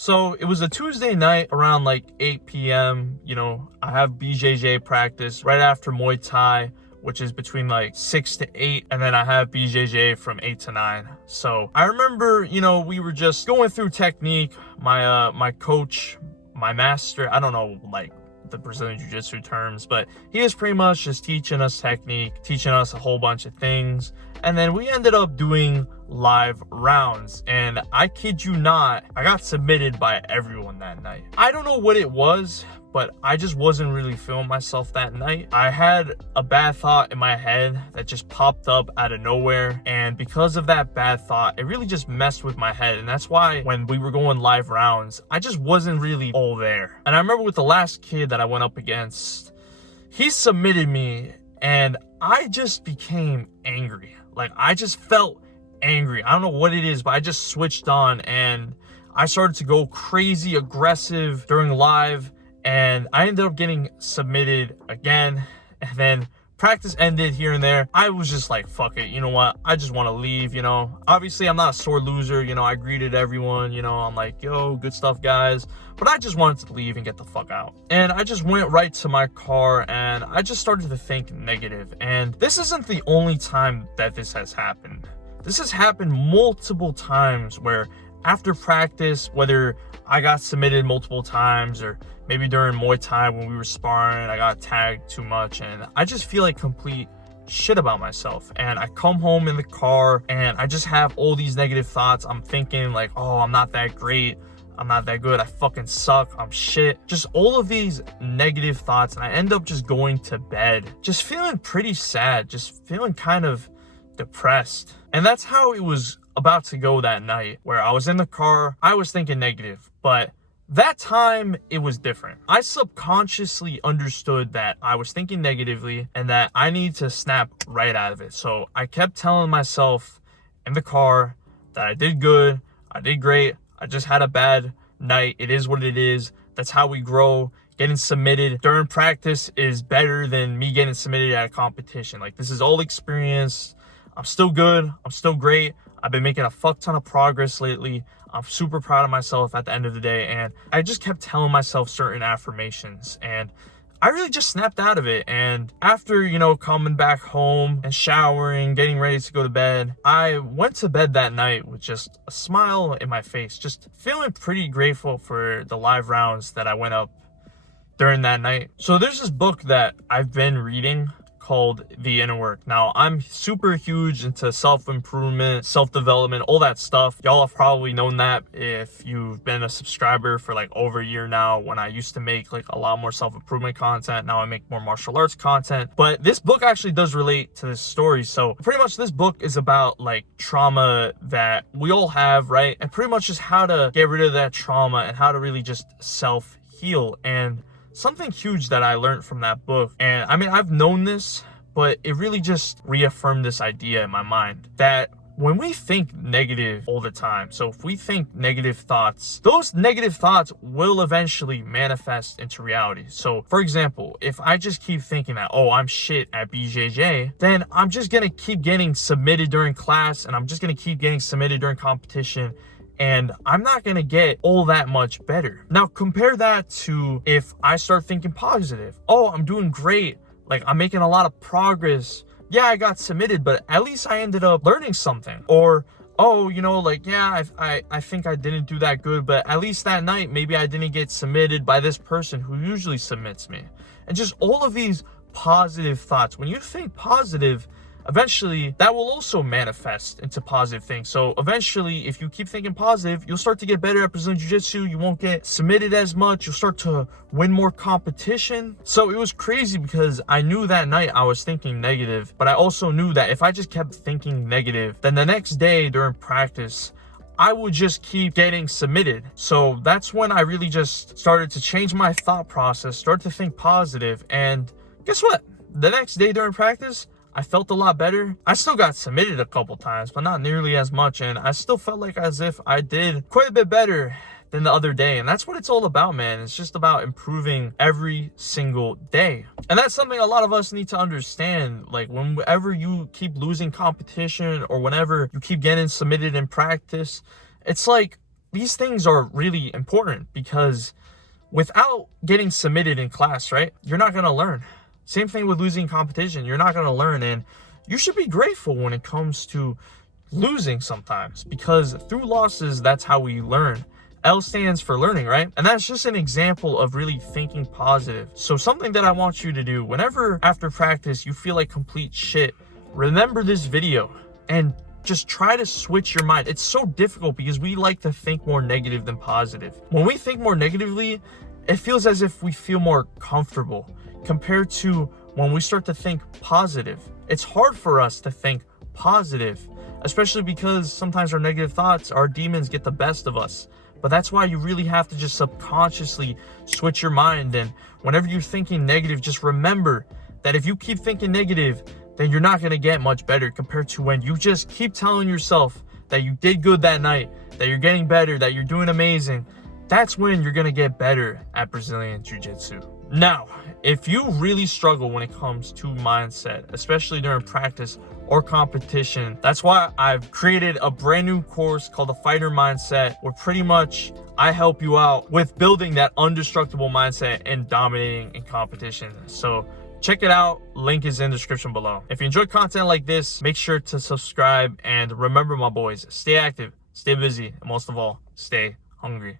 So it was a Tuesday night around like 8 p.m. You know, I have BJJ practice right after Muay Thai, which is between like 6 to 8. And then I have BJJ from 8 to 9. So I remember, you know, we were just going through technique. My coach, my master, I don't know like the Brazilian Jiu-Jitsu terms, but he is pretty much just teaching us technique, teaching us a whole bunch of things. And then we ended up doing live rounds, and I kid you not, I got submitted by everyone that night. I don't know what it was, but I just wasn't really feeling myself that night. I had a bad thought in my head that just popped up out of nowhere, and because of that bad thought, it really just messed with my head. And that's why when we were going live rounds, I just wasn't really all there. And I remember with the last kid that I went up against, he submitted me and I just became angry. Like, I just felt angry. I don't know what it is, but I just switched on and I started to go crazy aggressive during live, and I ended up getting submitted again. And then practice ended here and there. I was just like, fuck it, you know what, I just want to leave. You know, obviously I'm not a sore loser, you know, I greeted everyone, you know, I'm like, yo, good stuff guys, but I just wanted to leave and get the fuck out. And I just went right to my car and I just started to think negative. And this isn't the only time that this has happened. This has happened multiple times where after practice, whether I got submitted multiple times or maybe during Muay Thai when we were sparring, I got tagged too much and I just feel like complete shit about myself. And I come home in the car and I just have all these negative thoughts. I'm thinking like, oh, I'm not that great, I'm not that good, I fucking suck, I'm shit. Just all of these negative thoughts, and I end up just going to bed, just feeling pretty sad, just feeling kind of depressed. And that's how it was about to go that night, where I was in the car, I was thinking negative. But that time, it was different. I subconsciously understood that I was thinking negatively and that I need to snap right out of it. So I kept telling myself in the car that I did good, I did great, I just had a bad night. It is what it is. That's how we grow. Getting submitted during practice is better than me getting submitted at a competition. Like, this is all experience. I'm still good, I'm still great. I've been making a fuck ton of progress lately. I'm super proud of myself at the end of the day. And I just kept telling myself certain affirmations and I really just snapped out of it. And after, you know, coming back home and showering, getting ready to go to bed, I went to bed that night with just a smile in my face, just feeling pretty grateful for the live rounds that I went up during that night. So there's this book that I've been reading called The Inner Work. Now, I'm super huge into self-improvement, self-development, all that stuff. Y'all have probably known that if you've been a subscriber for like over a year now. When I used to make like a lot more self-improvement content, now I make more martial arts content. But this book actually does relate to this story. So pretty much this book is about like trauma that we all have, right? And pretty much just how to get rid of that trauma and how to really just self-heal. And something huge that I learned from that book, and I mean, I've known this, but it really just reaffirmed this idea in my mind that when we think negative all the time, so if we think negative thoughts, those negative thoughts will eventually manifest into reality. So for example, if I just keep thinking that, oh, I'm shit at BJJ, then I'm just gonna keep getting submitted during class and I'm just gonna keep getting submitted during competition, and I'm not gonna get all that much better. Now compare that to if I start thinking positive. Oh, I'm doing great, like I'm making a lot of progress. Yeah, I got submitted, but at least I ended up learning something. Or, oh, you know, like, yeah, I think I didn't do that good, but at least that night, maybe I didn't get submitted by this person who usually submits me. And just all of these positive thoughts. When you think positive, eventually that will also manifest into positive things. So eventually, if you keep thinking positive, you'll start to get better at Brazilian Jiu-Jitsu. You won't get submitted as much. You'll start to win more competition. So it was crazy because I knew that night I was thinking negative, but I also knew that if I just kept thinking negative, then the next day during practice, I would just keep getting submitted. So that's when I really just started to change my thought process, start to think positive. And guess what? The next day during practice, I felt a lot better. I still got submitted a couple times, but not nearly as much. And I still felt like as if I did quite a bit better than the other day. And that's what it's all about, man. It's just about improving every single day. And that's something a lot of us need to understand. Like, whenever you keep losing competition or whenever you keep getting submitted in practice, it's like these things are really important because without getting submitted in class, right, you're not going to learn. Same thing with losing competition. You're not going to learn. And you should be grateful when it comes to losing sometimes, because through losses, that's how we learn. L stands for learning, right? And that's just an example of really thinking positive. So something that I want you to do whenever after practice you feel like complete shit, remember this video and just try to switch your mind. It's so difficult because we like to think more negative than positive. When we think more negatively, it feels as if we feel more comfortable compared to when we start to think positive. It's hard for us to think positive, especially because sometimes our negative thoughts, our demons get the best of us. But that's why you really have to just subconsciously switch your mind. And whenever you're thinking negative, just remember that if you keep thinking negative, then you're not going to get much better compared to when you just keep telling yourself that you did good that night, that you're getting better, that you're doing amazing. That's when you're going to get better at Brazilian Jiu-Jitsu. Now, if you really struggle when it comes to mindset, especially during practice or competition, that's why I've created a brand new course called the Fighter Mindset, where pretty much I help you out with building that indestructible mindset and dominating in competition. So check it out. Link is in the description below. If you enjoy content like this, make sure to subscribe. And remember, my boys, stay active, stay busy, and most of all, stay hungry.